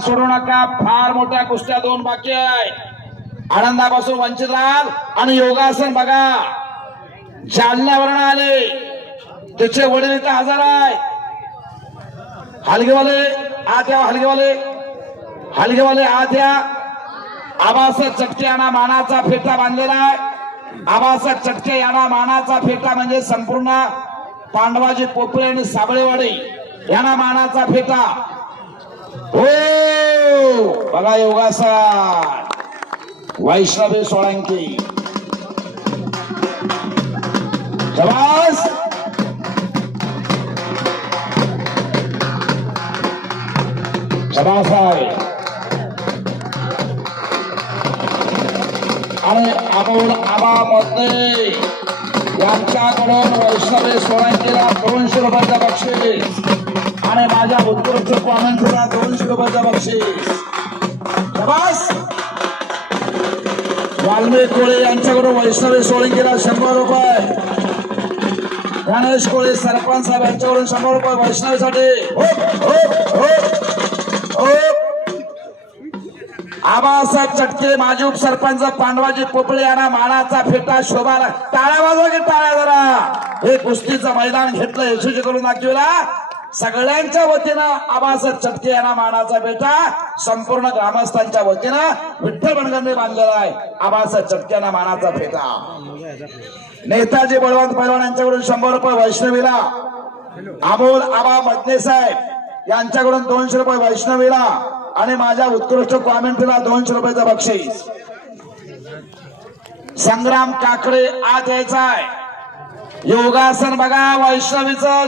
सोडू नका फार मोठ्या कुस्त्या दोन बाकी आहेत. आनंदापासून वंचित राहाल आणि योगासन बघा. जालन्यावरून आले. त्याचे वडील इथे हजर आहे हलगेवाले आत या हलगेवाले. हलगेवाले आत या. आबासाहेब चटके यांना मानाचा फेटा बांधलेला आहे. आबासाहेब चटके यांना मानाचा फेटा म्हणजे संपूर्ण पांडवाजी पोपळे आणि साबळेवाडी यांना मानाचा फेटा. होय! बघा योगासन वैष्णवी सोळंकी जबास जबास आहे आणि अमोल आबा मध्ये यांच्याकडून वैष्णवी सोळंकीला दोनशे रुपयाचा बक्षीस आणि माझ्या उत्कृष्ट कॉमेंटला दोनशे रुपयाचा बक्षीस शबास. वाल्मिक कोळे यांच्याकडून वैष्णवी सोळंकीला शंभर रुपये. गणेश कोळे सरपंच साहेब यांच्याकडून शंभर रुपये वैष्णवीसाठी. आबासाहेब चटके माजी उपसरपंच पांडवाजी पोपळे यांना मानाचा फेटा शोभा टाळ्या वाजवा की टाळ्या जरा. हे कुस्तीचं मैदान घेतलं यशस्वी करून दाखविला. सगळ्यांच्या वतीनं आबासाहेब चटके यांना मानाचा बेटा संपूर्ण ग्रामस्थांच्या वतीनं विठ्ठल बनगरने बांधलेला आहे. आबासाहेब चटके यांना मानाचा फेटा नेताजी बळवंत पैलवान यांच्याकडून शंभर रुपये वैष्णवीला. अमोल आबा मदने साहेब यांच्याकडून दोनशे रुपये वैष्णवीला आणि माझ्या उत्कृष्ट कॉमेंटला दोनशे रुपयाचं बक्षीस. संग्राम काकडे आज यायचा आहे. योगासन बघा वैष्णवीचं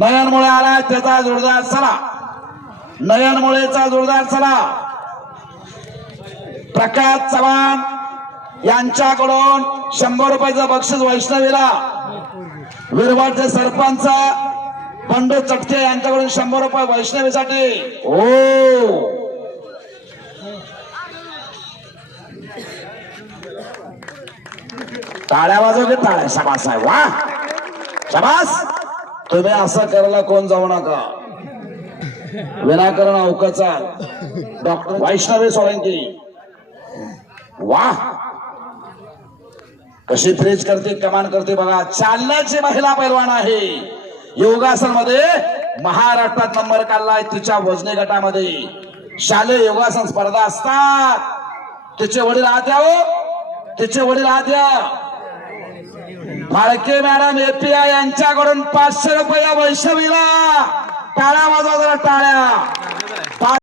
नयनमुळे आला त्याचा जोरदार चला नयनमुळेचा जोरदार चला प्रकाश चव्हाण यांच्याकडून शंभर रुपयाचं बक्षीस वैष्णवीला. विरवडचे सरपंच पंडित चटके यांच्याकडून शंभर रुपये वैष्णवीसाठी. हो टाळ्या वाजव की टाळ्या शबास आहे वा! शबास! तुम्ही असं करायला कोण जाऊ नका. विनाकरण अवकाचा डॉक्टर वैष्णवी सोळंकी. वा. कशी फ्रेज करते कमान करते बघा. चालण्याची महिला पैलवान आहे. योगासनमध्ये महाराष्ट्रात नंबर काढलाय तिच्या वजने गटामध्ये. शालेय योगासन स्पर्धा असतात. तिचे वडील आत यावं हो. तिचे वडील आत या फाळके मॅडम एपीआय यांच्याकडून पाचशे रुपये वैष्णवीला. टाळ्या वाजवा जरा टाळ्या.